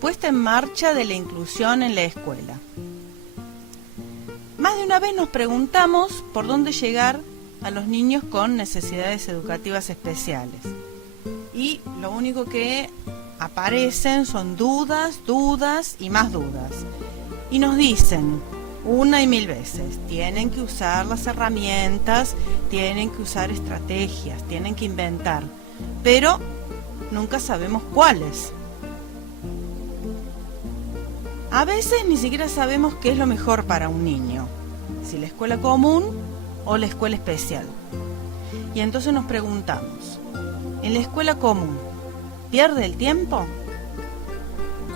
puesta en marcha de la inclusión en la escuela. Más de una vez nos preguntamos por dónde llegar a los niños con necesidades educativas especiales. Y lo único que aparecen son dudas, dudas y más dudas. Y nos dicen una y mil veces, tienen que usar las herramientas, tienen que usar estrategias, tienen que inventar, pero nunca sabemos cuáles. A veces ni siquiera sabemos qué es lo mejor para un niño, si la escuela común o la escuela especial. Y entonces nos preguntamos, ¿en la escuela común pierde el tiempo?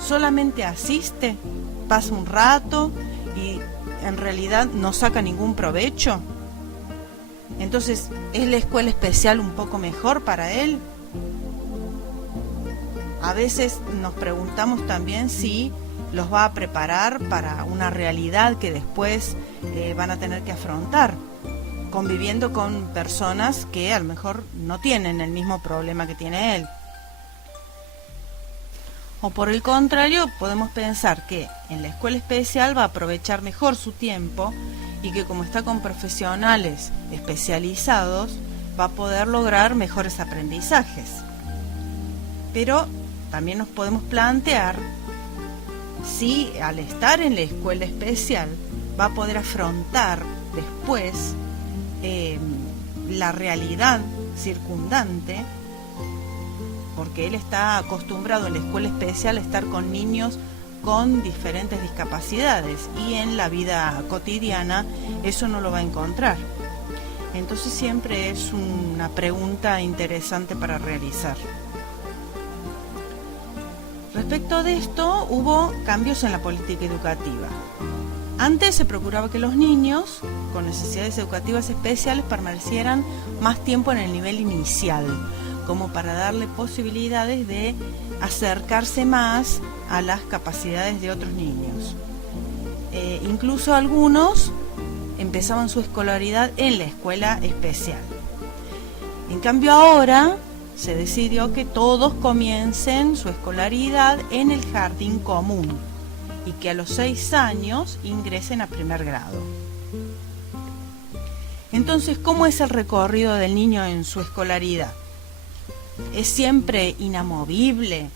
¿Solamente asiste? ¿Pasa un rato y en realidad no saca ningún provecho? Entonces, ¿es la escuela especial un poco mejor para él? A veces nos preguntamos también si los va a preparar para una realidad que después van a tener que afrontar, conviviendo con personas que a lo mejor no tienen el mismo problema que tiene él. O por el contrario, podemos pensar que en la escuela especial va a aprovechar mejor su tiempo y que como está con profesionales especializados, va a poder lograr mejores aprendizajes. Pero también nos podemos plantear si al estar en la escuela especial va a poder afrontar después la realidad circundante, porque él está acostumbrado en la escuela especial a estar con niños con diferentes discapacidades y en la vida cotidiana eso no lo va a encontrar. Entonces siempre es una pregunta interesante para realizar. Respecto de esto, hubo cambios en la política educativa. Antes se procuraba que los niños con necesidades educativas especiales permanecieran más tiempo en el nivel inicial, como para darle posibilidades de acercarse más a las capacidades de otros niños. Incluso algunos empezaban su escolaridad en la escuela especial. En cambio ahora se decidió que todos comiencen su escolaridad en el jardín común y que a los 6 años ingresen a primer grado. Entonces, ¿cómo es el recorrido del niño en su escolaridad? ¿Es siempre inamovible?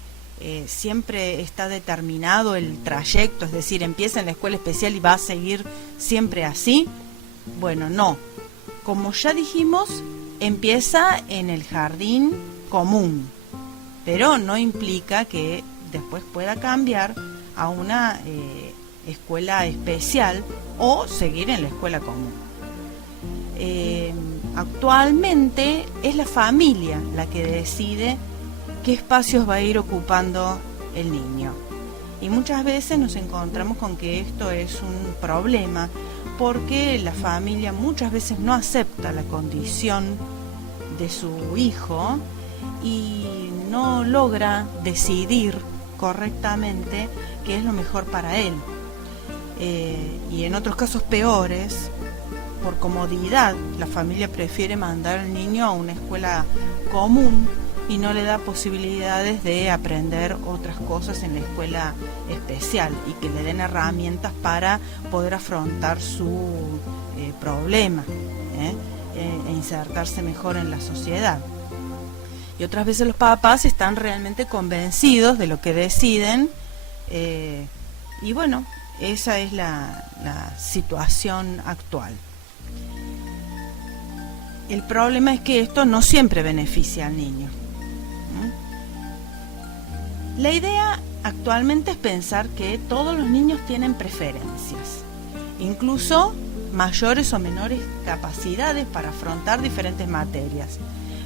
¿Siempre está determinado el trayecto? Es decir, ¿empieza en la escuela especial y va a seguir siempre así? Bueno, no. Como ya dijimos, empieza en el jardín común, pero no implica que después pueda cambiar a una escuela especial o seguir en la escuela común. Actualmente es la familia la que decide qué espacios va a ir ocupando el niño. Y muchas veces nos encontramos con que esto es un problema, porque la familia muchas veces no acepta la condición de su hijo y no logra decidir correctamente qué es lo mejor para él. Y en otros casos peores, por comodidad, la familia prefiere mandar al niño a una escuela común y no le da posibilidades de aprender otras cosas en la escuela especial y que le den herramientas para poder afrontar su problema e insertarse mejor en la sociedad. Y otras veces los papás están realmente convencidos de lo que deciden y bueno, esa es la situación actual. El problema es que esto no siempre beneficia al niño. La idea actualmente es pensar que todos los niños tienen preferencias, incluso mayores o menores capacidades para afrontar diferentes materias: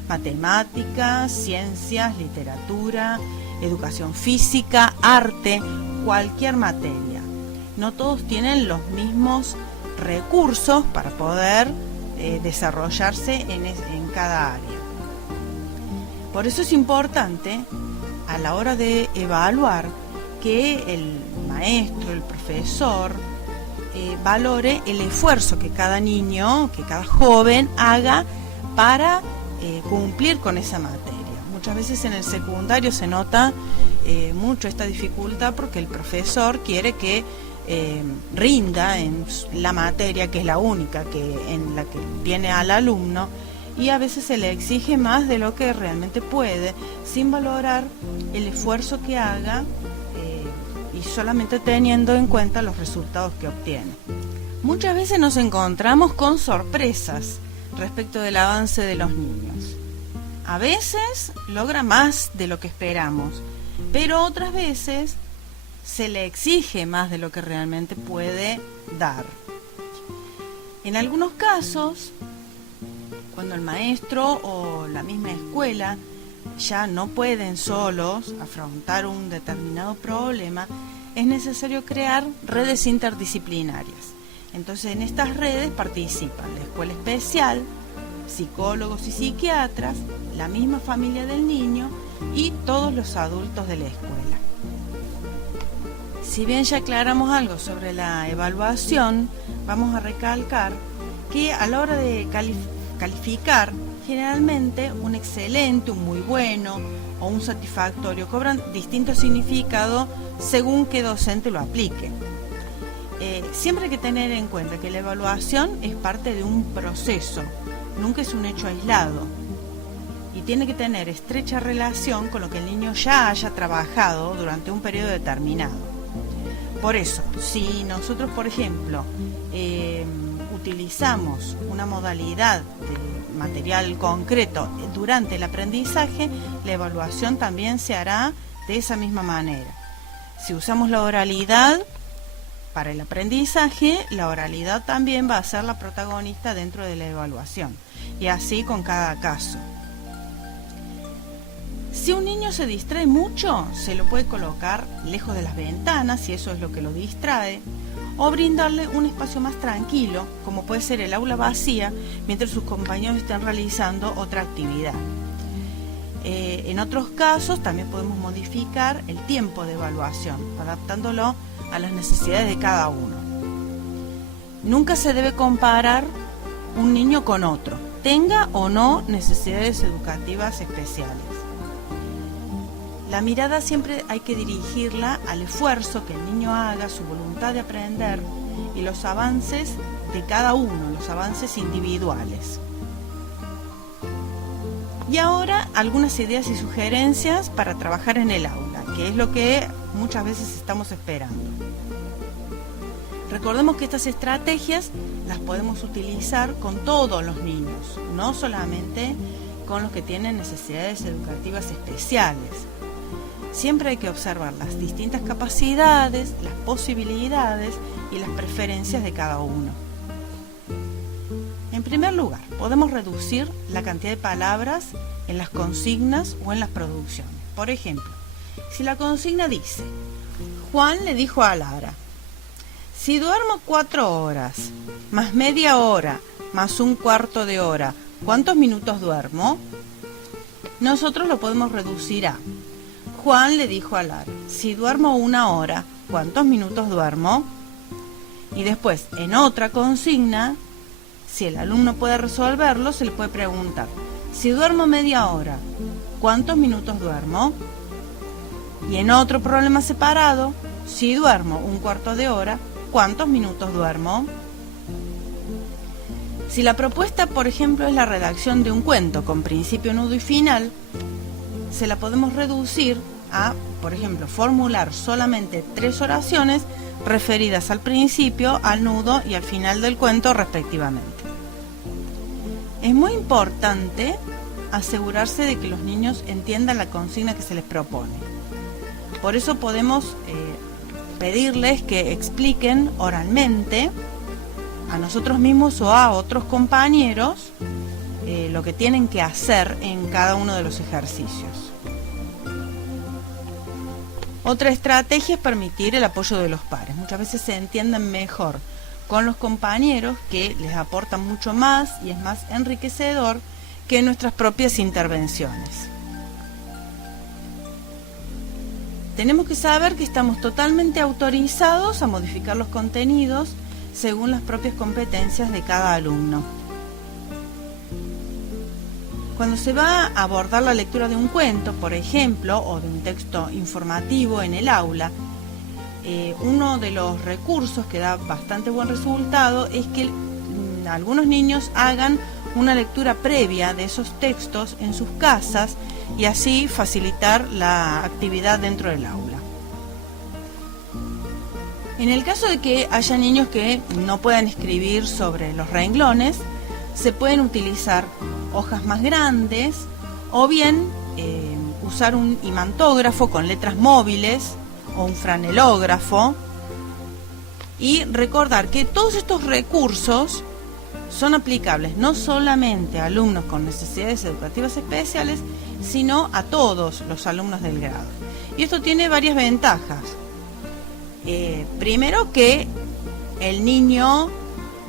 matemáticas, ciencias, literatura, educación física, arte, cualquier materia. No todos tienen los mismos recursos para poder desarrollarse en cada área. Por eso es importante a la hora de evaluar que el maestro, el profesor, valore el esfuerzo que cada niño, que cada joven haga para cumplir con esa materia. Muchas veces en el secundario se nota mucho esta dificultad porque el profesor quiere que rinda en la materia, que es la única en la que tiene al alumno, y a veces se le exige más de lo que realmente puede, sin valorar el esfuerzo que haga y solamente teniendo en cuenta los resultados que obtiene. Muchas veces nos encontramos con sorpresas respecto del avance de los niños. A veces logra más de lo que esperamos, pero otras veces se le exige más de lo que realmente puede dar. En algunos casos, cuando el maestro o la misma escuela ya no pueden solos afrontar un determinado problema, es necesario crear redes interdisciplinarias. Entonces, en estas redes participan la escuela especial, psicólogos y psiquiatras, la misma familia del niño y todos los adultos de la escuela. Si bien ya aclaramos algo sobre la evaluación, vamos a recalcar que a la hora de calificar, generalmente un excelente, un muy bueno o un satisfactorio cobran distinto significado según qué docente lo aplique. Siempre hay que tener en cuenta que la evaluación es parte de un proceso, nunca es un hecho aislado y tiene que tener estrecha relación con lo que el niño ya haya trabajado durante un periodo determinado. Por eso, si nosotros, por ejemplo, utilizamos una modalidad de material concreto durante el aprendizaje, la evaluación también se hará de esa misma manera. Si usamos la oralidad para el aprendizaje, la oralidad también va a ser la protagonista dentro de la evaluación, y así con cada caso. Si un niño se distrae mucho, se lo puede colocar lejos de las ventanas, si eso es lo que lo distrae, o brindarle un espacio más tranquilo, como puede ser el aula vacía, mientras sus compañeros están realizando otra actividad. En otros casos también podemos modificar el tiempo de evaluación, adaptándolo a las necesidades de cada uno. Nunca se debe comparar un niño con otro, tenga o no necesidades educativas especiales. La mirada siempre hay que dirigirla al esfuerzo que el niño haga, su voluntad de aprender y los avances de cada uno, los avances individuales. Y ahora algunas ideas y sugerencias para trabajar en el aula, que es lo que muchas veces estamos esperando. Recordemos que estas estrategias las podemos utilizar con todos los niños, no solamente con los que tienen necesidades educativas especiales. Siempre hay que observar las distintas capacidades, las posibilidades y las preferencias de cada uno. En primer lugar, podemos reducir la cantidad de palabras en las consignas o en las producciones. Por ejemplo, si la consigna dice: Juan le dijo a Lara, si duermo 4 horas, más media hora, más un cuarto de hora, ¿cuántos minutos duermo? Nosotros lo podemos reducir a: Juan le dijo a Lara, si duermo 1 hora, ¿cuántos minutos duermo? Y después, en otra consigna, si el alumno puede resolverlo, se le puede preguntar: si duermo media hora, ¿cuántos minutos duermo? Y en otro problema separado, si duermo un cuarto de hora, ¿cuántos minutos duermo? Si la propuesta, por ejemplo, es la redacción de un cuento con principio, nudo y final, se la podemos reducir a, por ejemplo, formular solamente 3 oraciones referidas al principio, al nudo y al final del cuento respectivamente. Es muy importante asegurarse de que los niños entiendan la consigna que se les propone. Por eso podemos pedirles que expliquen oralmente a nosotros mismos o a otros compañeros lo que tienen que hacer en cada uno de los ejercicios. Otra estrategia es permitir el apoyo de los pares. Muchas veces se entienden mejor con los compañeros, que les aportan mucho más y es más enriquecedor que nuestras propias intervenciones. Tenemos que saber que estamos totalmente autorizados a modificar los contenidos según las propias competencias de cada alumno. Cuando se va a abordar la lectura de un cuento, por ejemplo, o de un texto informativo en el aula, uno de los recursos que da bastante buen resultado es que algunos niños hagan una lectura previa de esos textos en sus casas y así facilitar la actividad dentro del aula. En el caso de que haya niños que no puedan escribir sobre los renglones, se pueden utilizar hojas más grandes o bien usar un imantógrafo con letras móviles o un franelógrafo, y recordar que todos estos recursos son aplicables no solamente a alumnos con necesidades educativas especiales, sino a todos los alumnos del grado. Y esto tiene varias ventajas. Primero, que el niño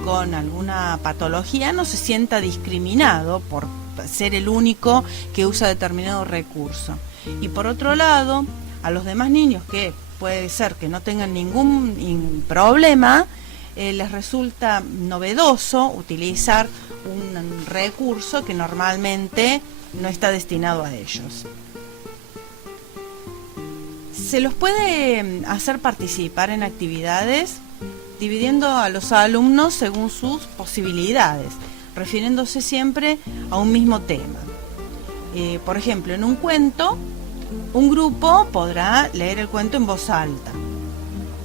con alguna patología no se sienta discriminado por ser el único que usa determinado recurso. Y por otro lado, a los demás niños que puede ser que no tengan ningún problema, les resulta novedoso utilizar un recurso que normalmente no está destinado a ellos. Se los puede hacer participar en actividades dividiendo a los alumnos según sus posibilidades, refiriéndose siempre a un mismo tema. Por ejemplo, en un cuento, un grupo podrá leer el cuento en voz alta.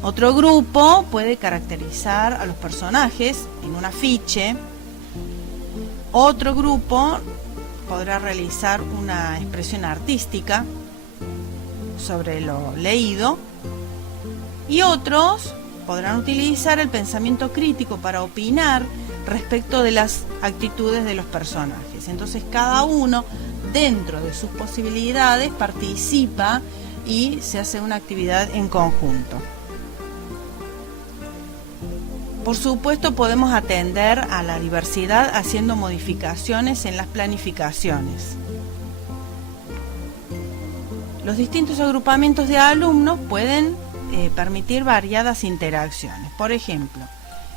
Otro grupo puede caracterizar a los personajes en un afiche. Otro grupo podrá realizar una expresión artística sobre lo leído. Y otros podrán utilizar el pensamiento crítico para opinar respecto de las actitudes de los personajes. Entonces, cada uno, dentro de sus posibilidades, participa y se hace una actividad en conjunto. Por supuesto, podemos atender a la diversidad haciendo modificaciones en las planificaciones. Los distintos agrupamientos de alumnos pueden permitir variadas interacciones. Por ejemplo,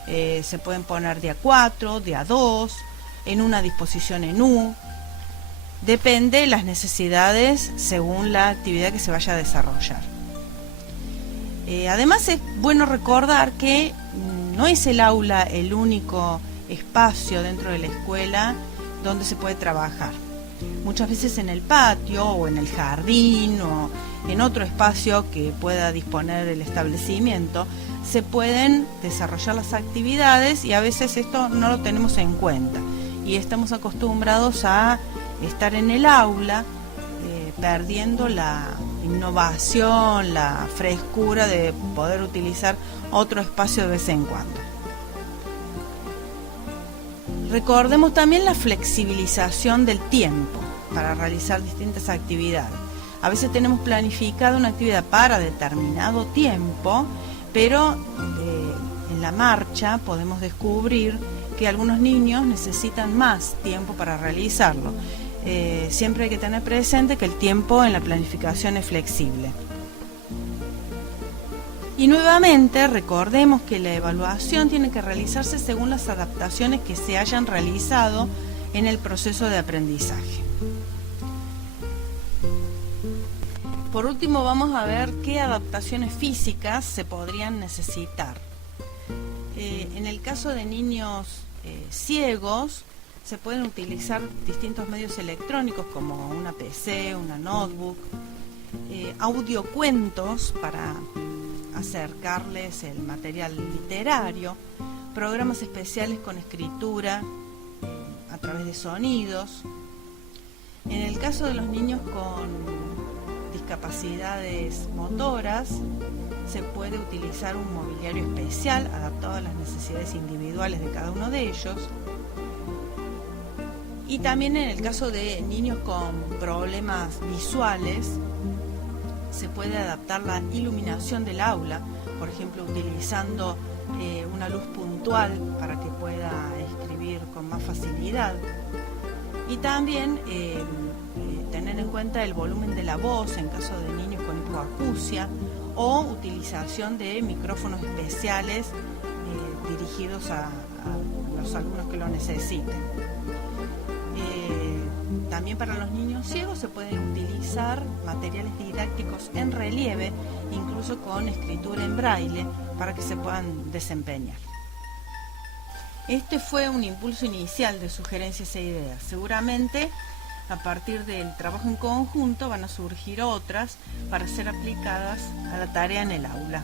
se pueden poner de a 4, de a 2, en una disposición en U. Depende de las necesidades según la actividad que se vaya a desarrollar. Además, es bueno recordar que no es el aula el único espacio dentro de la escuela donde se puede trabajar. Muchas veces en el patio o en el jardín o en otro espacio que pueda disponer el establecimiento se pueden desarrollar las actividades, y a veces esto no lo tenemos en cuenta y estamos acostumbrados a estar en el aula perdiendo la innovación, la frescura de poder utilizar otro espacio de vez en cuando. Recordemos también la flexibilización del tiempo para realizar distintas actividades. A veces tenemos planificada una actividad para determinado tiempo, pero en la marcha podemos descubrir que algunos niños necesitan más tiempo para realizarlo. Siempre hay que tener presente que el tiempo en la planificación es flexible. Y nuevamente recordemos que la evaluación tiene que realizarse según las adaptaciones que se hayan realizado en el proceso de aprendizaje. Por último, vamos a ver qué adaptaciones físicas se podrían necesitar. En el caso de niños ciegos, se pueden utilizar distintos medios electrónicos como una PC, una notebook, audiocuentos para acercarles el material literario, programas especiales con escritura a través de sonidos. En el caso de los niños con discapacidades motoras, se puede utilizar un mobiliario especial adaptado a las necesidades individuales de cada uno de ellos. Y también en el caso de niños con problemas visuales, se puede adaptar la iluminación del aula, por ejemplo, utilizando una luz puntual para que pueda escribir con más facilidad. Y también tener en cuenta el volumen de la voz en caso de niños con hipoacusia, o utilización de micrófonos especiales dirigidos a los alumnos que lo necesiten. También para los niños ciegos se pueden utilizar materiales didácticos en relieve, incluso con escritura en braille, para que se puedan desempeñar. Este fue un impulso inicial de sugerencias e ideas. Seguramente a partir del trabajo en conjunto van a surgir otras para ser aplicadas a la tarea en el aula.